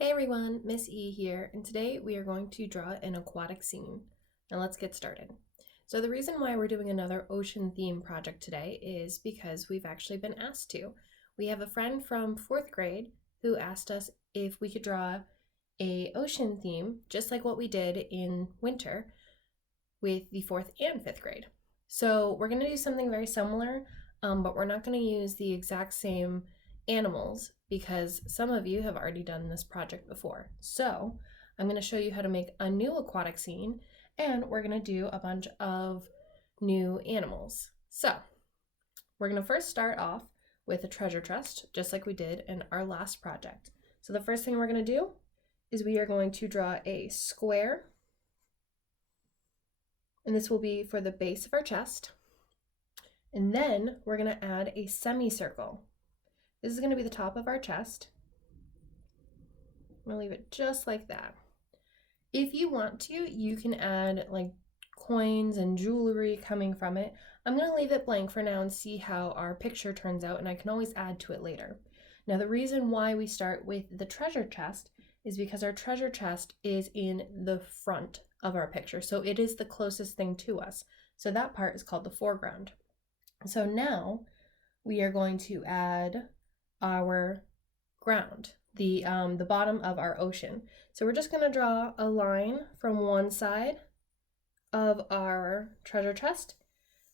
Hey everyone, Ms.E here, and today we are going to draw an aquatic scene. Now let's get started. So the reason why we're doing another ocean theme project today is because we've actually been asked to. We have a friend from 4th grade who asked us if we could draw a ocean theme, just like what we did in winter with the 4th and 5th grade. So we're going to do something very similar, but we're not going to use the exact same animals because some of you have already done this project before. So I'm going to show you how to make a new aquatic scene, and we're going to do a bunch of new animals. So we're going to first start off with a treasure chest, just like we did in our last project. So the first thing we're going to do is we are going to draw a square, and this will be for the base of our chest. And then we're going to add a semicircle. This is going to be the top of our chest. I'm going to leave it just like that. If you want to, you can add like coins and jewelry coming from it. I'm going to leave it blank for now and see how our picture turns out, and I can always add to it later. Now, the reason why we start with the treasure chest is because our treasure chest is in the front of our picture, so it is the closest thing to us. So that part is called the foreground. So now we are going to add our ground, the bottom of our ocean. So we're just going to draw a line from one side of our treasure chest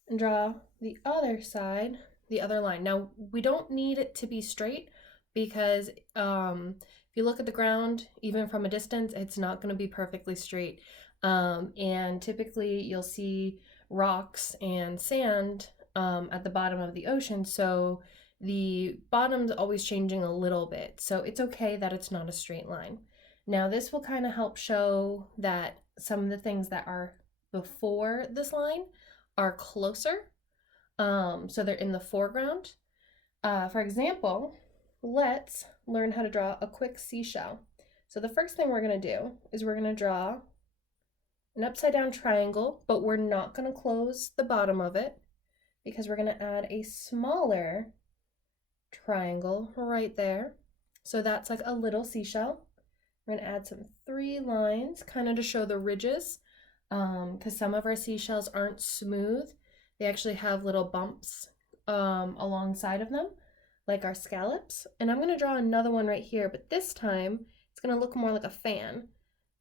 and draw the other side, the other line. Now we don't need it to be straight because if you look at the ground, even from a distance, it's not going to be perfectly straight. And typically you'll see rocks and sand at the bottom of the ocean, so the bottom's always changing a little bit, so it's okay that it's not a straight line. Now this will kind of help show that some of the things that are before this line are closer, so they're in the foreground. For example, let's learn how to draw a quick seashell. So the first thing we're going to do is we're going to draw an upside down triangle, but we're not going to close the bottom of it because we're going to add a smaller triangle right there. So that's like a little seashell. We're going to add some 3 lines kind of to show the ridges, because some of our seashells aren't smooth. They actually have little bumps alongside of them, like our scallops. And I'm going to draw another one right here, but this time it's going to look more like a fan.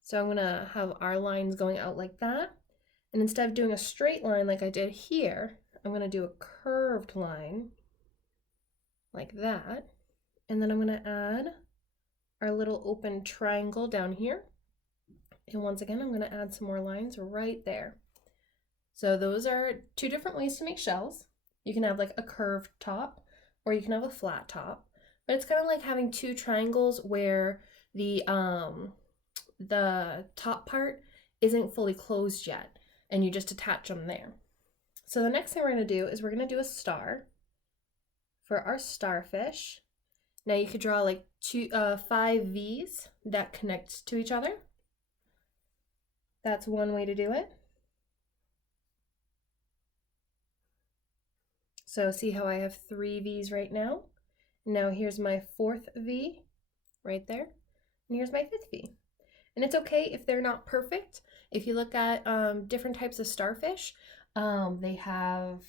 So I'm going to have our lines going out like that. And instead of doing a straight line like I did here, I'm going to do a curved line like that. And then I'm going to add our little open triangle down here. And once again, I'm going to add some more lines right there. So those are 2 different ways to make shells. You can have like a curved top or you can have a flat top. But it's kind of like having 2 triangles where the top part isn't fully closed yet and you just attach them there. So the next thing we're going to do is we're going to do a star for our starfish. Now you could draw like 5 V's that connect to each other. That's one way to do it. So see how I have 3 V's right now? Now here's my 4th V right there. And here's my 5th V. And it's okay if they're not perfect. If you look at different types of starfish, they have,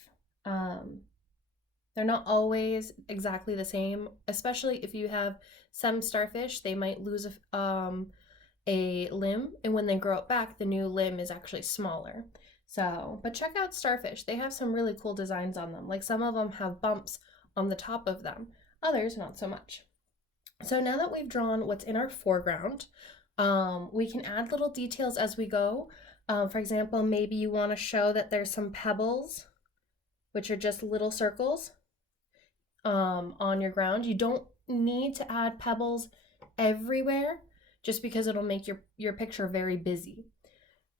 they're not always exactly the same, especially if you have some starfish, they might lose a limb, and when they grow it back, the new limb is actually smaller. So, but check out starfish. They have some really cool designs on them. Like some of them have bumps on the top of them, others not so much. So now that we've drawn what's in our foreground, we can add little details as we go. For example, maybe you want to show that there's some pebbles, which are just little circles on your ground. You don't need to add pebbles everywhere just because it'll make your picture very busy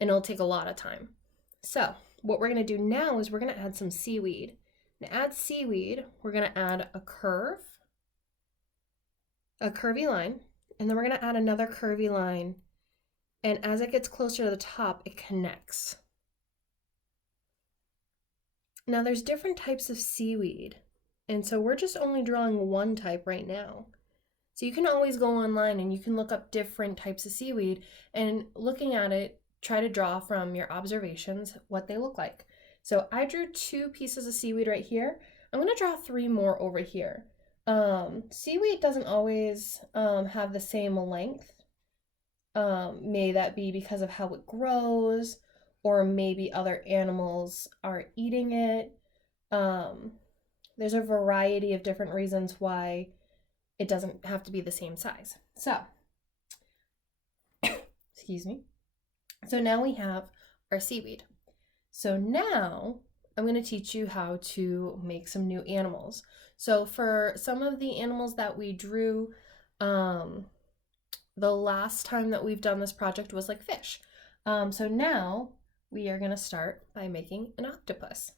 and it'll take a lot of time. So what we're going to do now is we're going to add some seaweed. To add seaweed, we're going to add a curvy line, and then we're going to add another curvy line, and as it gets closer to the top, it connects. Now there's different types of seaweed, and so we're just only drawing one type right now. So you can always go online and you can look up different types of seaweed, and looking at it, try to draw from your observations what they look like. So I drew 2 pieces of seaweed right here. I'm gonna draw 3 more over here. Seaweed doesn't always have the same length. May that be because of how it grows, or maybe other animals are eating it. There's a variety of different reasons why it doesn't have to be the same size. So, excuse me. So now we have our seaweed. So now I'm going to teach you how to make some new animals. So for some of the animals that we drew, the last time that we've done this project was like fish. So now we are going to start by making an octopus.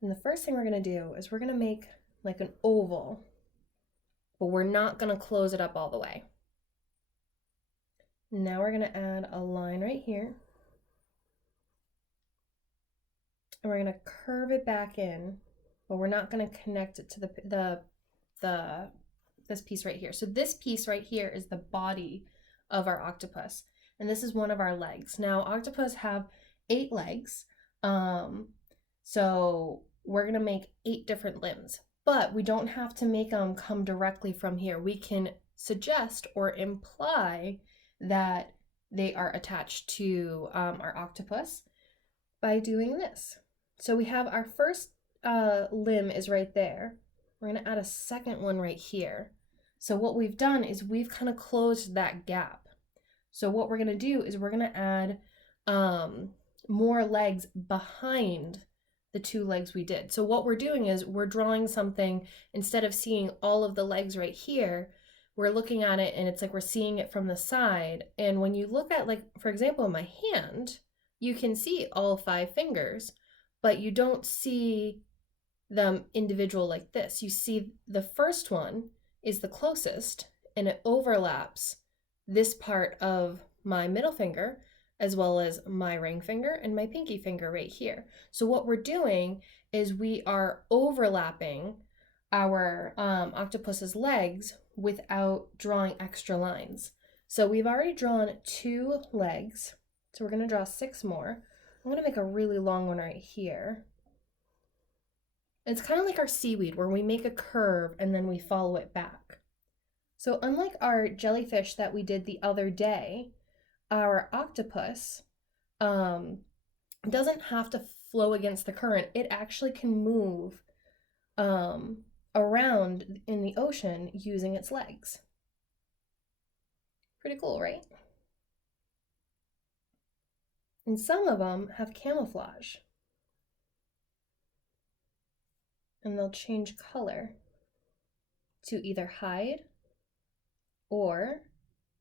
And the first thing we're going to do is we're going to make like an oval, but we're not going to close it up all the way. Now we're going to add a line right here. And we're going to curve it back in, but we're not going to connect it to this piece right here. So this piece right here is the body of our octopus, and this is one of our legs. Now octopus have 8 legs, so we're going to make 8 different limbs, but we don't have to make them come directly from here. We can suggest or imply that they are attached to our octopus by doing this. So we have our first limb is right there. We're going to add a second one right here. So what we've done is we've kind of closed that gap. So what we're going to do is we're going to add more legs behind the 2 legs we did. So what we're doing is we're drawing something, instead of seeing all of the legs right here, we're looking at it and it's like we're seeing it from the side. And when you look at, like, for example, in my hand, you can see all 5 fingers, but you don't see them individual like this. You see the first one is the closest, and it overlaps this part of my middle finger as well as my ring finger and my pinky finger right here. So what we're doing is we are overlapping our octopus's legs without drawing extra lines. So we've already drawn 2 legs, so we're going to draw 6 more. I'm going to make a really long one right here. It's kind of like our seaweed, where we make a curve and then we follow it back. So unlike our jellyfish that we did the other day, our octopus doesn't have to flow against the current. It actually can move around in the ocean using its legs. Pretty cool, right? And some of them have camouflage, and they'll change color to either hide or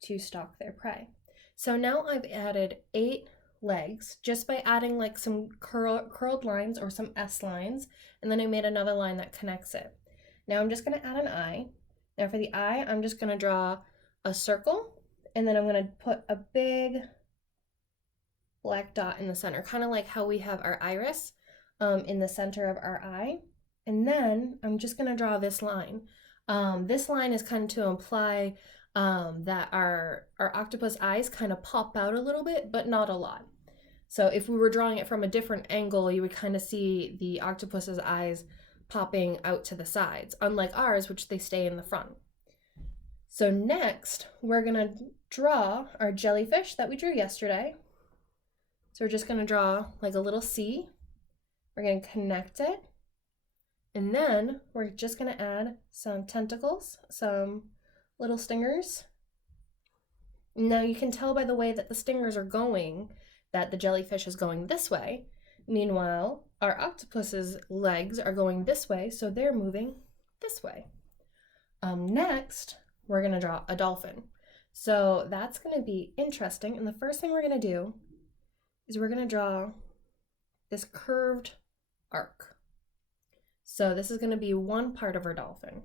to stalk their prey. So now I've added 8 legs just by adding like some curled lines or some S lines, and then I made another line that connects it. Now I'm just going to add an eye. Now for the eye, I'm just going to draw a circle, and then I'm going to put a big black dot in the center, kind of like how we have our iris in the center of our eye. And then I'm just going to draw this line. This line is kind of to imply that our octopus eyes kind of pop out a little bit, but not a lot. So if we were drawing it from a different angle, you would kind of see the octopus's eyes popping out to the sides, unlike ours, which they stay in the front. So next, we're going to draw our jellyfish that we drew yesterday. So we're just going to draw like a little C. We're going to connect it. And then we're just going to add some tentacles, some little stingers. Now you can tell by the way that the stingers are going that the jellyfish is going this way. Meanwhile, our octopus's legs are going this way, so they're moving this way. Next, we're going to draw a dolphin. So that's going to be interesting. And the first thing we're going to do is we're going to draw this curved arc. So this is going to be one part of our dolphin.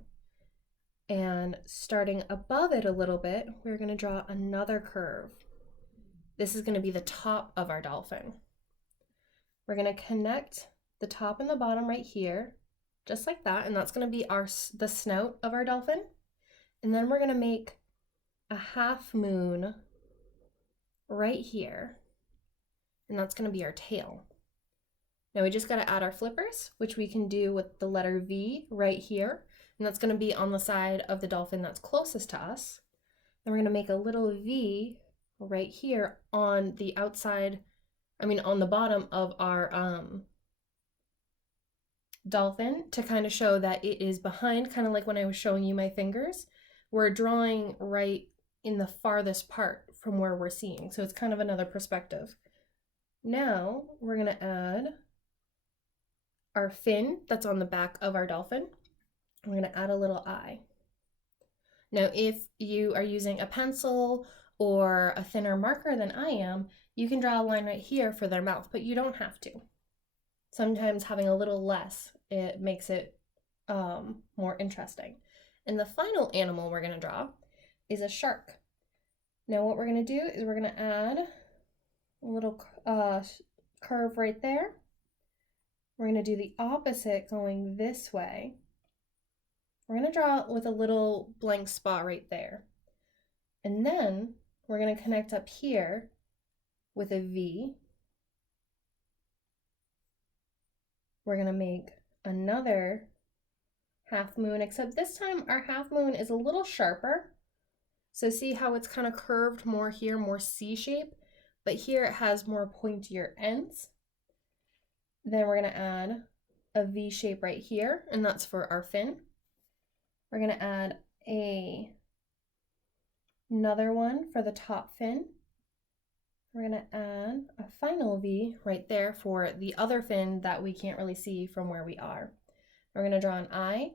And starting above it a little bit, we're going to draw another curve. This is going to be the top of our dolphin. We're going to connect the top and the bottom right here, just like that, and that's going to be the snout of our dolphin. And then we're gonna make a half moon right here, and that's gonna be our tail. Now we just gotta add our flippers, which we can do with the letter V right here, and that's gonna be on the side of the dolphin that's closest to us. Then we're gonna make a little V right here on the outside, on the bottom of our dolphin to kind of show that it is behind, kind of like when I was showing you my fingers. We're drawing right in the farthest part from where we're seeing, so it's kind of another perspective. Now we're gonna add our fin that's on the back of our dolphin. We're gonna add a little eye. Now, if you are using a pencil or a thinner marker than I am, you can draw a line right here for their mouth, but you don't have to. Sometimes having a little less, it makes it more interesting. And the final animal we're gonna draw is a shark. Now what we're gonna do is we're gonna add a little curve right there. We're gonna do the opposite going this way. We're gonna draw it with a little blank spot right there. And then we're gonna connect up here with a V. We're gonna make another half moon, except this time our half moon is a little sharper. So see how it's kind of curved more here, more C shape, but here it has more pointier ends. Then we're gonna add a V shape right here, and that's for our fin. We're gonna add another one for the top fin. We're gonna add a final V right there for the other fin that we can't really see from where we are. We're gonna draw an eye.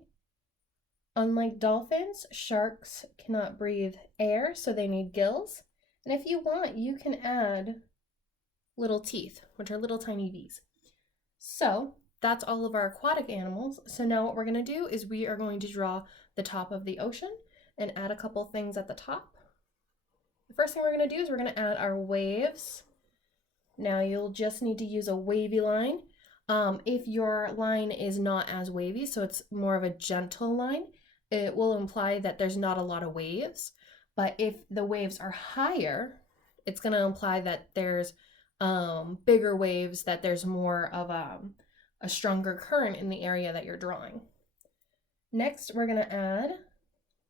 Unlike dolphins, sharks cannot breathe air, so they need gills. And if you want, you can add little teeth, which are little tiny V's. So that's all of our aquatic animals. So now what we're gonna do is we are going to draw the top of the ocean and add a couple things at the top. The first thing we're gonna do is we're gonna add our waves. Now you'll just need to use a wavy line. If your line is not as wavy, so it's more of a gentle line, it will imply that there's not a lot of waves. But if the waves are higher, it's gonna imply that there's bigger waves, that there's more of a stronger current in the area that you're drawing. Next, we're gonna add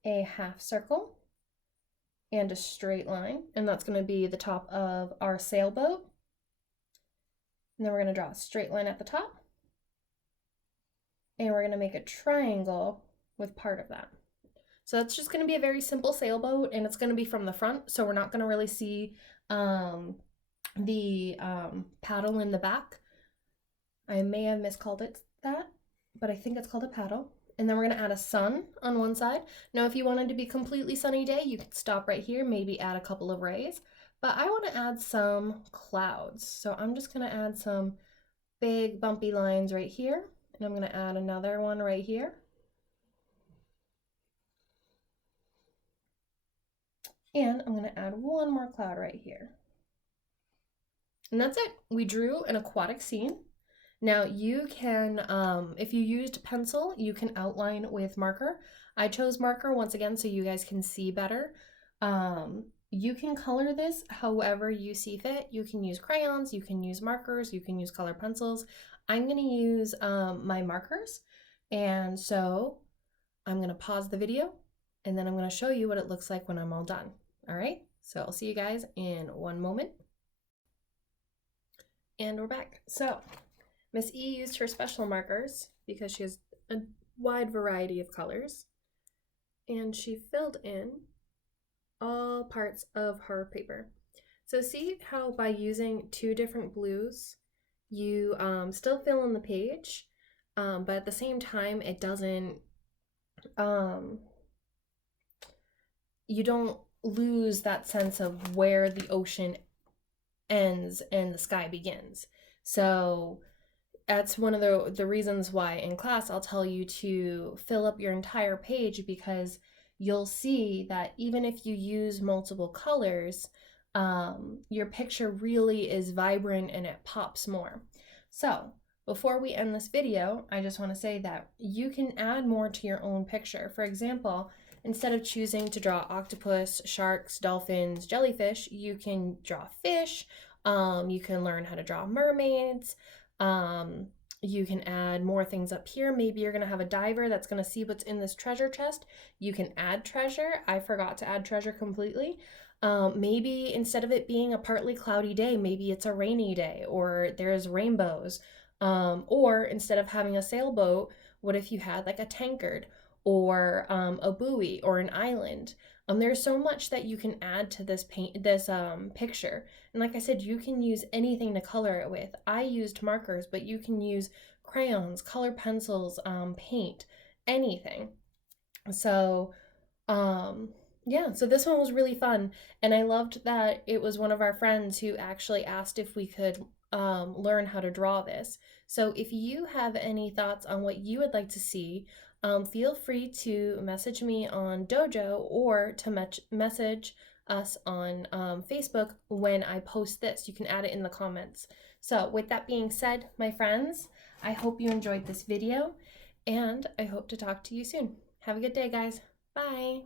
a half circle and a straight line, and that's gonna be the top of our sailboat. And then we're gonna draw a straight line at the top, and we're gonna make a triangle with part of that. So that's just gonna be a very simple sailboat, and it's gonna be from the front, so we're not gonna really see the paddle in the back. I may have miscalled it that, but I think it's called a paddle. And then we're gonna add a sun on one side. Now, if you wanted to be completely sunny day, you could stop right here, maybe add a couple of rays, but I wanna add some clouds. So I'm just gonna add some big bumpy lines right here, and I'm gonna add another one right here. And I'm gonna add one more cloud right here. And that's it. We drew an aquatic scene. Now you can, if you used pencil, you can outline with marker. I chose marker once again so you guys can see better. You can color this however you see fit. You can use crayons, you can use markers, you can use color pencils. I'm gonna use my markers, and so I'm gonna pause the video and then I'm gonna show you what it looks like when I'm all done. All right, so I'll see you guys in one moment. And we're back. So Ms.E used her special markers because she has a wide variety of colors, and she filled in all parts of her paper. So see how by using two different blues, you still fill in the page, but at the same time, it doesn't, you don't lose that sense of where the ocean ends and the sky begins. So that's one of the reasons why in class I'll tell you to fill up your entire page, because you'll see that even if you use multiple colors, your picture really is vibrant and it pops more. So before we end this video, I just want to say that you can add more to your own picture. For example, instead of choosing to draw octopus, sharks, dolphins, jellyfish, you can draw fish. You can learn how to draw mermaids. You can add more things up here. Maybe you're going to have a diver that's going to see what's in this treasure chest. You can add treasure. I forgot to add treasure completely. Maybe instead of it being a partly cloudy day, maybe it's a rainy day or there's rainbows. Or instead of having a sailboat, what if you had like a tankard or a buoy or an island? There's so much that you can add to this picture. And like I said, you can use anything to color it with. I used markers, but you can use crayons, color pencils, paint, anything. So yeah, so this one was really fun, and I loved that it was one of our friends who actually asked if we could learn how to draw this. So if you have any thoughts on what you would like to see, feel free to message me on Dojo or to message us on Facebook when I post this. You can add it in the comments. So with that being said, my friends, I hope you enjoyed this video, and I hope to talk to you soon. Have a good day, guys. Bye.